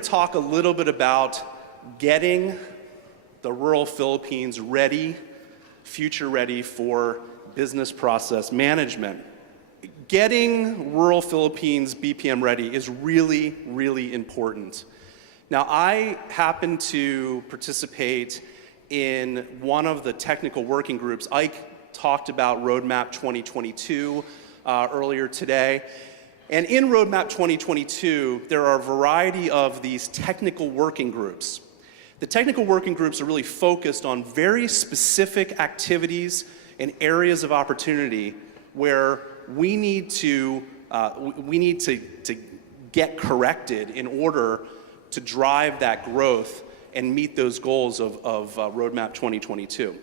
going to talk a little bit about getting the rural Philippines ready, future ready for business process management. Getting rural Philippines BPM ready is really, really important. Now, I happen to participate in one of the technical working groups. Ike talked about Roadmap 2022 earlier today. And in Roadmap 2022, there are a variety of these technical working groups. The technical working groups are really focused on very specific activities and areas of opportunity where we need to get corrected in order to drive that growth and meet those goals of Roadmap 2022.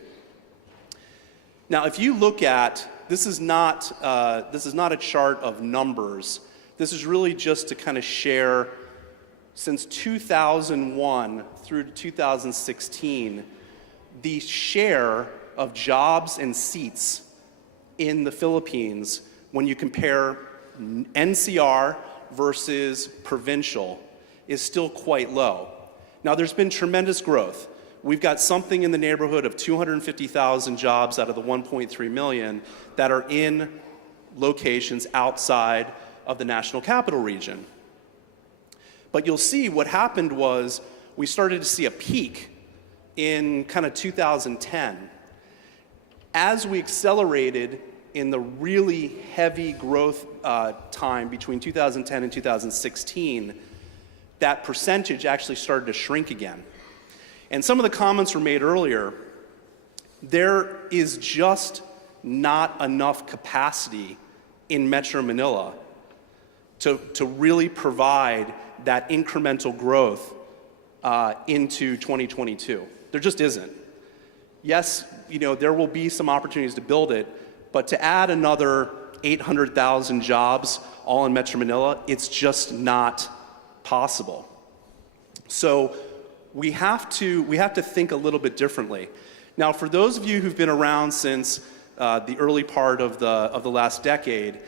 Now, if you look at, this is not a chart of numbers. This is really just to kind of share, since 2001 through 2016, the share of jobs and seats in the Philippines when you compare NCR versus provincial is still quite low. Now, there's been tremendous growth. We've got something in the neighborhood of 250,000 jobs out of the 1.3 million that are in locations outside of the National Capital Region. But you'll see what happened was we started to see a peak in kind of 2010. As we accelerated in the really heavy growth time between 2010 and 2016, that percentage actually started to shrink again. And some of the comments were made earlier. There is just not enough capacity in Metro Manila to really provide that incremental growth into 2022. There just isn't. Yes, there will be some opportunities to build it, but to add another 800,000 jobs all in Metro Manila, it's just not possible. So we have to think a little bit differently. Now, for those of you who've been around since the early part of the last decade,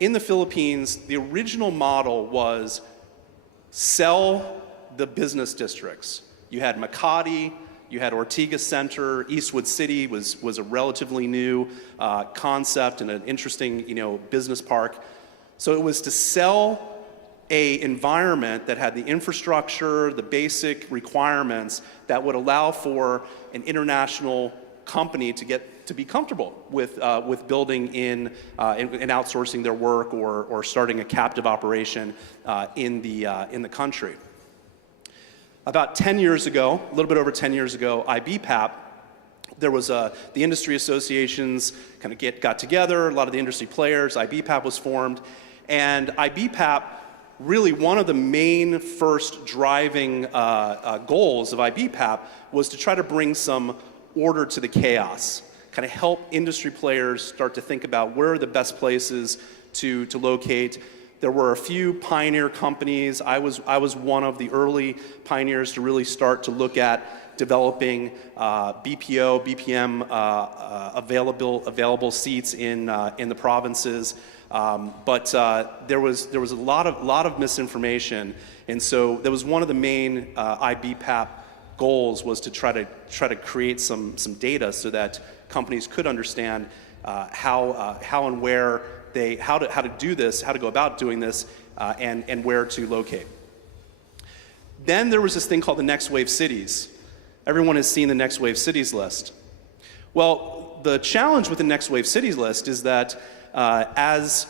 in the Philippines, the original model was sell the business districts. You had Makati, you had Ortigas Center, Eastwood City was a relatively new concept and an interesting business park. So it was to sell an environment that had the infrastructure, the basic requirements that would allow for an international company to be comfortable with building in and outsourcing their work or starting a captive operation in the country. About 10 years ago, a little bit over 10 years ago, IBPAP, there was the industry associations kind of got together, a lot of the industry players, IBPAP was formed, and IBPAP, really one of the main first driving goals of IBPAP was to try to bring some order to the chaos, kind of help industry players start to think about where are the best places to locate. There were a few pioneer companies. I was one of the early pioneers to really start to look at developing BPO, BPM available seats in the provinces. But there was a lot of misinformation, and so that was one of the main IBPAP goals was to try to create some data so that companies could understand how and where how to do this, how to go about doing this, and where to locate. Then there was this thing called the Next Wave Cities. Everyone has seen the Next Wave Cities list. Well, the challenge with the Next Wave Cities list is that as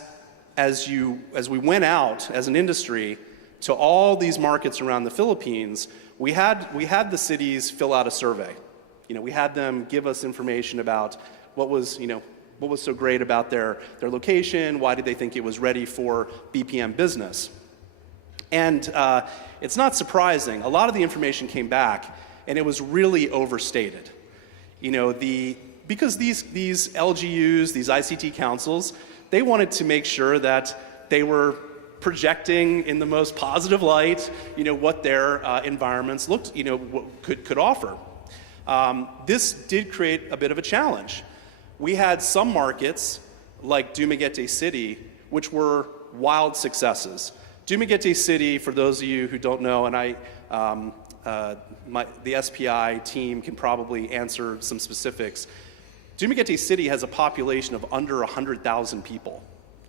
we went out as an industry to all these markets around the Philippines, we had the cities fill out a survey. We had them give us information about what was so great about their location, why did they think it was ready for BPM business. And it's not surprising. A lot of the information came back, and it was really overstated. Because these LGUs, these ICT councils, they wanted to make sure that they were projecting in the most positive light, what their environments looked, could offer. This did create a bit of a challenge. We had some markets, like Dumaguete City, which were wild successes. Dumaguete City, for those of you who don't know, and the SPI team can probably answer some specifics. Dumaguete City has a population of under 100,000 people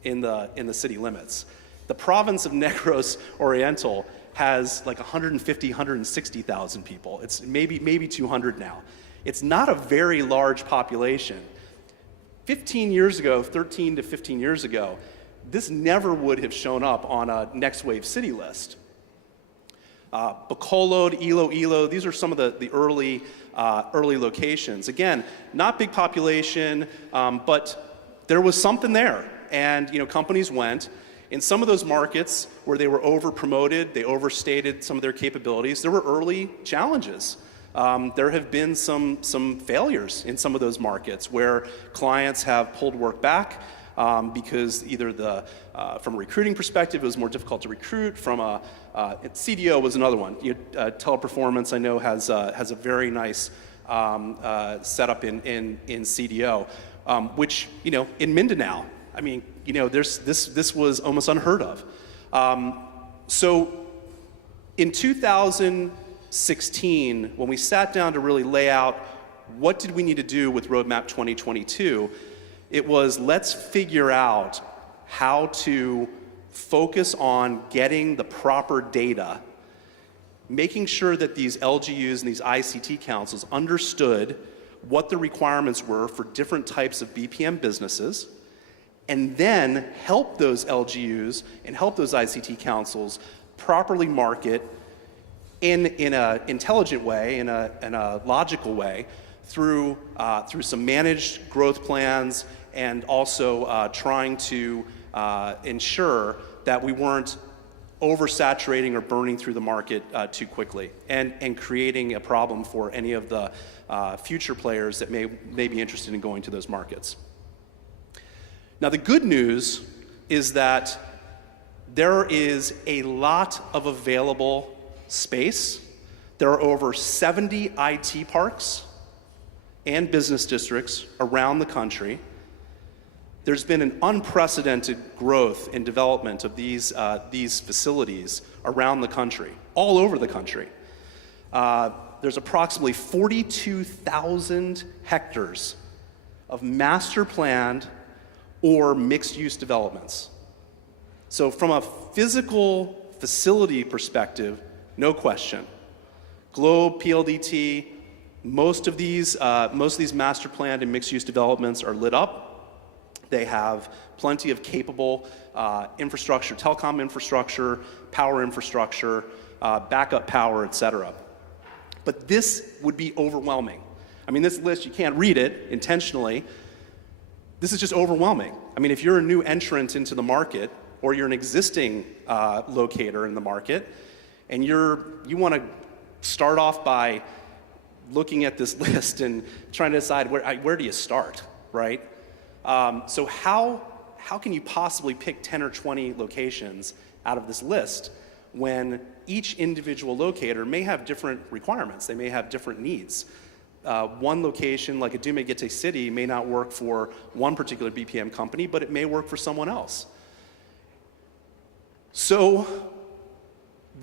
in the city limits. The province of Negros Oriental has like 150, 160,000 people. It's maybe 200 now. It's not a very large population. 15 years ago, 13 to 15 years ago, this never would have shown up on a Next Wave City list. Bacolod, Iloilo, these are some of the early locations. Again, not big population, but there was something there. And companies went. In some of those markets where they were over-promoted, they overstated some of their capabilities, there were early challenges. There have been some failures in some of those markets where clients have pulled work back because either from a recruiting perspective, it was more difficult to recruit. From CDO was another one. Teleperformance, I know, has a very nice setup in CDO, which in Mindanao, I mean, this was almost unheard of. So in 2016, when we sat down to really lay out what did we need to do with Roadmap 2022, it was let's figure out how to focus on getting the proper data, making sure that these LGUs and these ICT councils understood what the requirements were for different types of BPM businesses, and then help those LGUs and help those ICT councils properly market in an intelligent way, in a logical way, through some managed growth plans, and also trying to ensure that we weren't oversaturating or burning through the market too quickly, and creating a problem for any of the future players that may be interested in going to those markets. Now, the good news is that there is a lot of available space. There are over 70 IT parks and business districts around the country. There's been an unprecedented growth and development of these facilities around the country, all over the country. There's approximately 42,000 hectares of master planned or mixed-use developments. So from a physical facility perspective, no question. Globe, PLDT, most of these master planned and mixed-use developments are lit up. They have plenty of capable infrastructure, telecom infrastructure, power infrastructure, backup power, et cetera. But this would be overwhelming. I mean, this list, you can't read it intentionally. This is just overwhelming. I mean, if you're a new entrant into the market, or you're an existing locator in the market, and you want to start off by looking at this list and trying to decide where do you start, right? So how can you possibly pick 10 or 20 locations out of this list when each individual locator may have different requirements, they may have different needs? One location, like a Dumaguete City, may not work for one particular BPM company, but it may work for someone else. So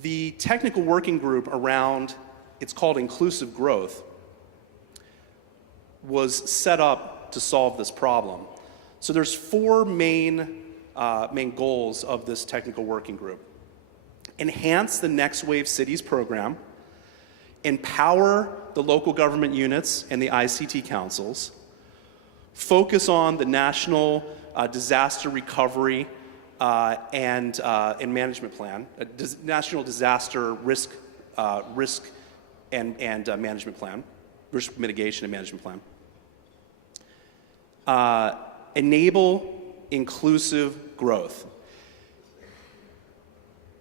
the technical working group around, it's called inclusive growth, was set up to solve this problem. So there's four main goals of this technical working group. Enhance the Next Wave Cities program, empower the local government units and the ICT councils, focus on the national disaster recovery and management plan, national disaster risk and management plan, risk mitigation and management plan. Enable inclusive growth.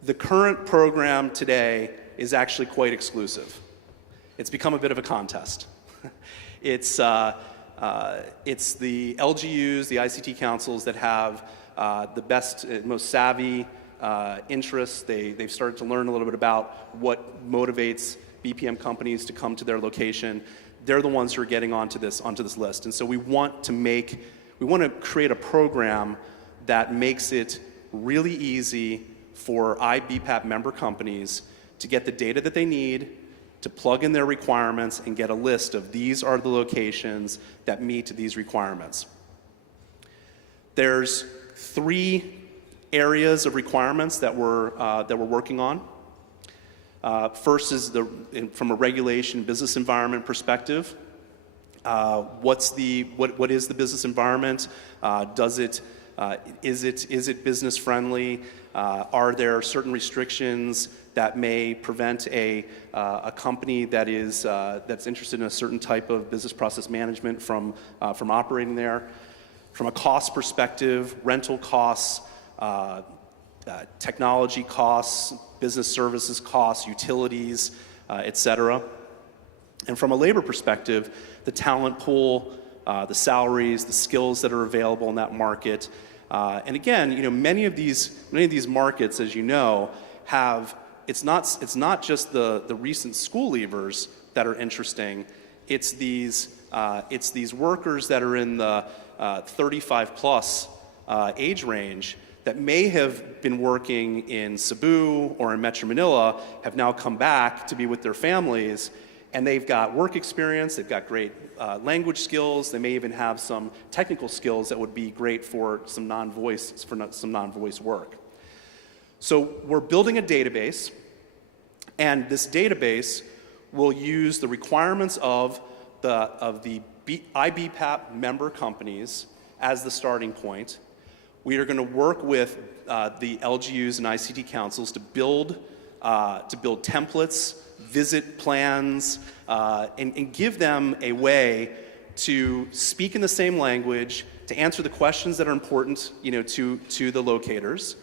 The current program today is actually quite exclusive. It's become a bit of a contest. It's the LGUs, the ICT councils that have the best, most savvy interests. They've started to learn a little bit about what motivates BPM companies to come to their location. They're the ones who are getting onto this list. And so we want to create a program that makes it really easy for IBPAP member companies to get the data that they need, to plug in their requirements and get a list of these are the locations that meet these requirements. There's 3 areas of requirements that we're working on. First is from a regulation business environment perspective. What is the business environment? Is it business friendly? Are there certain restrictions that may prevent a company that's interested in a certain type of business process management from operating there? From a cost perspective, rental costs, technology costs, business services costs, utilities, et cetera. And from a labor perspective, the talent pool, the salaries, the skills that are available in that market. And again, many of these markets, as you know, it's not just the recent school leavers that are interesting. It's these workers that are in the 35 plus age range that may have been working in Cebu or in Metro Manila, have now come back to be with their families, and they've got work experience, they've got great language skills, they may even have some technical skills that would be great for some non-voice work. So we're building a database, and this database will use the requirements of the IBPAP member companies as the starting point. We are going to work with the LGUs and ICT councils to build templates, visit plans, and give them a way to speak in the same language, to answer the questions that are important, to the locators.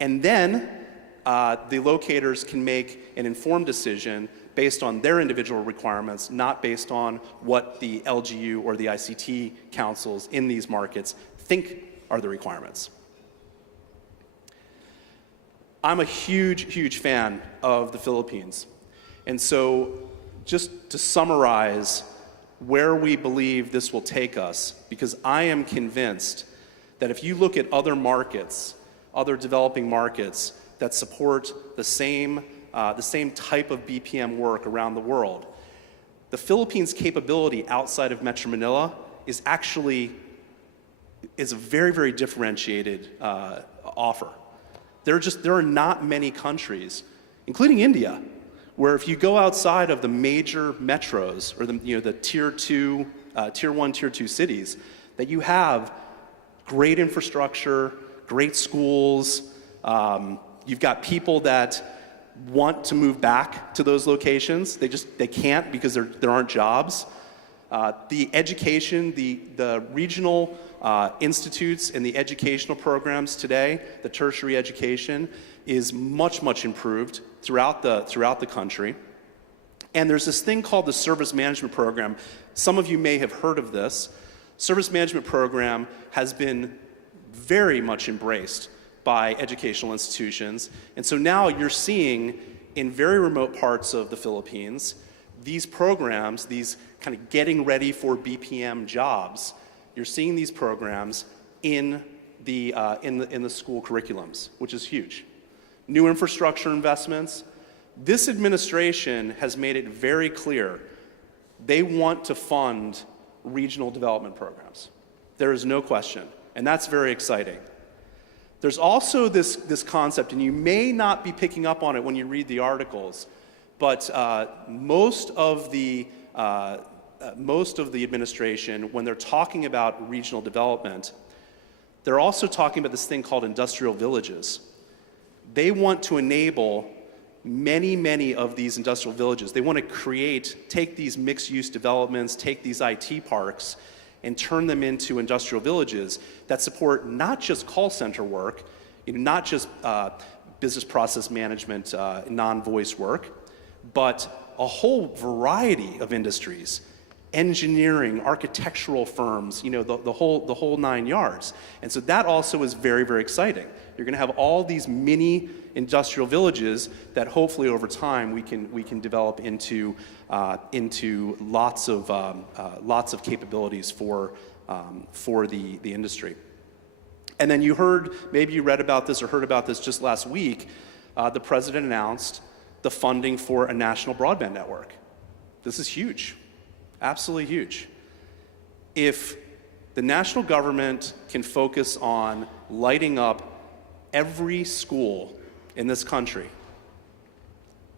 And then the locators can make an informed decision based on their individual requirements, not based on what the LGU or the ICT councils in these markets think are the requirements. I'm a huge, huge fan of the Philippines. And so just to summarize where we believe this will take us, because I am convinced that if you look at other markets, other developing markets that support the same type of BPM work around the world, the Philippines' capability outside of Metro Manila is a very, very differentiated offer. There are not many countries, including India, where if you go outside of the major metros or the tier 1, tier 2 cities, that you have great infrastructure, great schools. You've got people that want to move back to those locations. They can't because there aren't jobs. The education, the regional institutes and the educational programs today, the tertiary education, is much, much improved throughout the country. And there's this thing called the Service Management Program. Some of you may have heard of this. Service Management Program has been very much embraced by educational institutions. And so now you're seeing in very remote parts of the Philippines, these programs, these kind of getting ready for BPM jobs, you're seeing these programs in the school curriculums, which is huge. New infrastructure investments. This administration has made it very clear they want to fund regional development programs. There is no question, and that's very exciting. There's also this concept, and you may not be picking up on it when you read the articles, but most of the administration, when they're talking about regional development, they're also talking about this thing called industrial villages. They want to enable many of these industrial villages. They want to take these mixed-use developments, take these IT parks, and turn them into industrial villages that support not just call center work, not just business process management, non-voice work, but a whole variety of industries, engineering, architectural firms, the whole 9 yards. And so that also is very, very exciting. You're going to have all these mini industrial villages that hopefully over time we can develop into lots of capabilities for the industry. And then maybe you read about this or heard about this just last week, the president announced the funding for a national broadband network. This is huge, absolutely huge. If the national government can focus on lighting up every school in this country,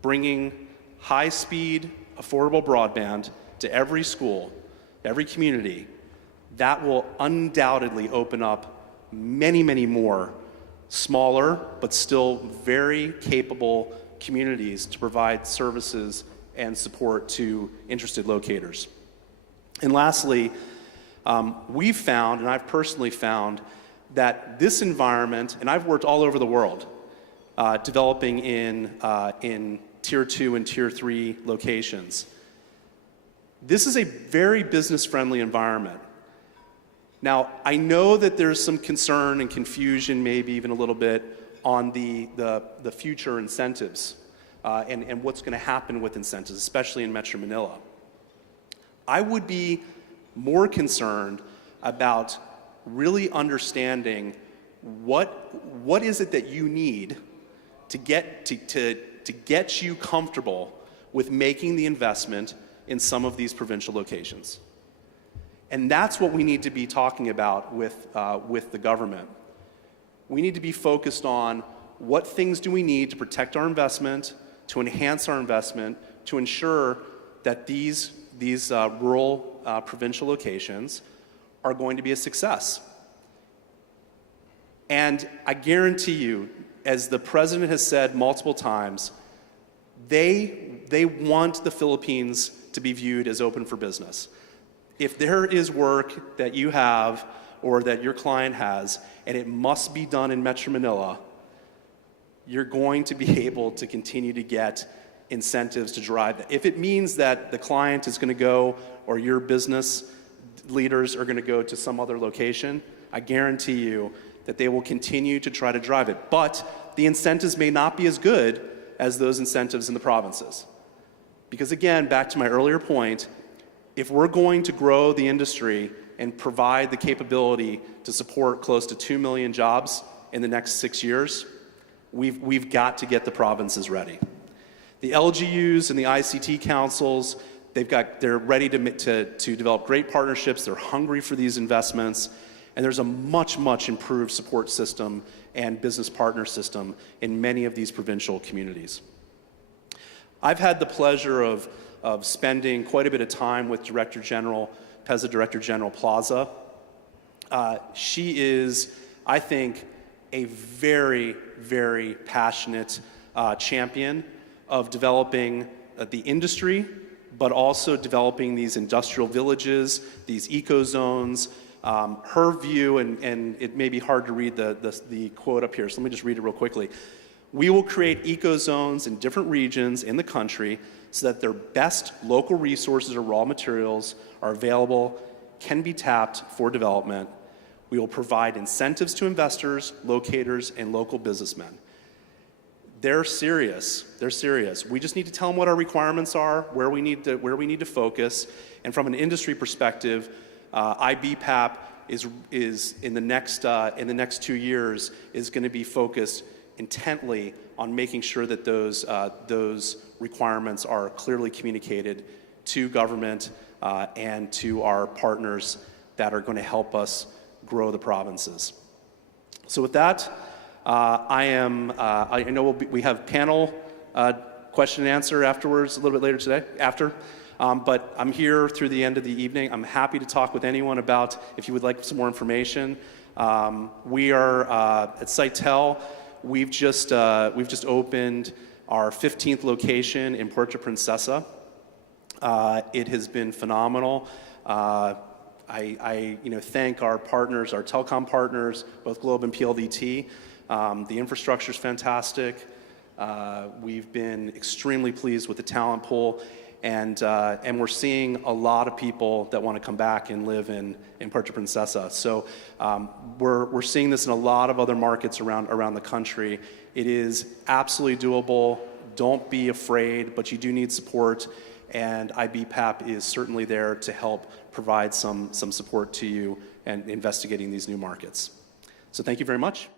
bringing high-speed, affordable broadband to every school, every community, that will undoubtedly open up many, many more smaller but still very capable communities to provide services and support to interested locators. And lastly, we've found, and I've personally found, that this environment, and I've worked all over the world, developing in Tier 2 and Tier 3 locations. This is a very business-friendly environment. Now, I know that there's some concern and confusion, maybe even a little bit, on the future incentives and what's going to happen with incentives, especially in Metro Manila. I would be more concerned about really understanding what is it that you need to get you comfortable with making the investment in some of these provincial locations. And that's what we need to be talking about with the government. We need to be focused on what things do we need to protect our investment, to enhance our investment, to ensure that these rural provincial locations are going to be a success. And I guarantee you, as the president has said multiple times, they want the Philippines to be viewed as open for business. If there is work that you have or that your client has, and it must be done in Metro Manila, you're going to be able to continue to get incentives to drive that. If it means that the client is going to go, or your business leaders are going to go to some other location, I guarantee you that they will continue to try to drive it. But the incentives may not be as good as those incentives in the provinces. Because again, back to my earlier point, if we're going to grow the industry and provide the capability to support close to 2 million jobs in the next 6 years, we've got to get the provinces ready. The LGUs and the ICT councils, they're ready to develop great partnerships. They're hungry for these investments, and there's a much, much improved support system and business partner system in many of these provincial communities. I've had the pleasure of spending quite a bit of time with PEZA Director General Plaza. She is, I think, a very, very passionate champion of developing the industry, but also developing these industrial villages, these eco-zones. Her view, and it may be hard to read the quote up here, so let me just read it real quickly. We will create eco-zones in different regions in the country so that their best local resources or raw materials are available, can be tapped for development. We will provide incentives to investors, locators, and local businessmen. They're serious. They're serious. We just need to tell them what our requirements are, where we need to focus, and from an industry perspective, IBPAP is in the next 2 years is going to be focused intently on making sure that those requirements are clearly communicated to government and to our partners that are going to help us grow the provinces. So with that, I know we have panel question and answer afterwards, a little bit later today, but I'm here through the end of the evening. I'm happy to talk with anyone about if you would like some more information. We are at Sitel. We've just opened our 15th location in Puerto Princesa. It has been phenomenal. I thank our partners, our telecom partners, both Globe and PLDT. The infrastructure is fantastic. We've been extremely pleased with the talent pool, and we're seeing a lot of people that want to come back and live in Puerto Princesa. So we're seeing this in a lot of other markets around the country. It is absolutely doable. Don't be afraid, but you do need support, and IBPAP is certainly there to help provide some support to you and investigating these new markets. So thank you very much.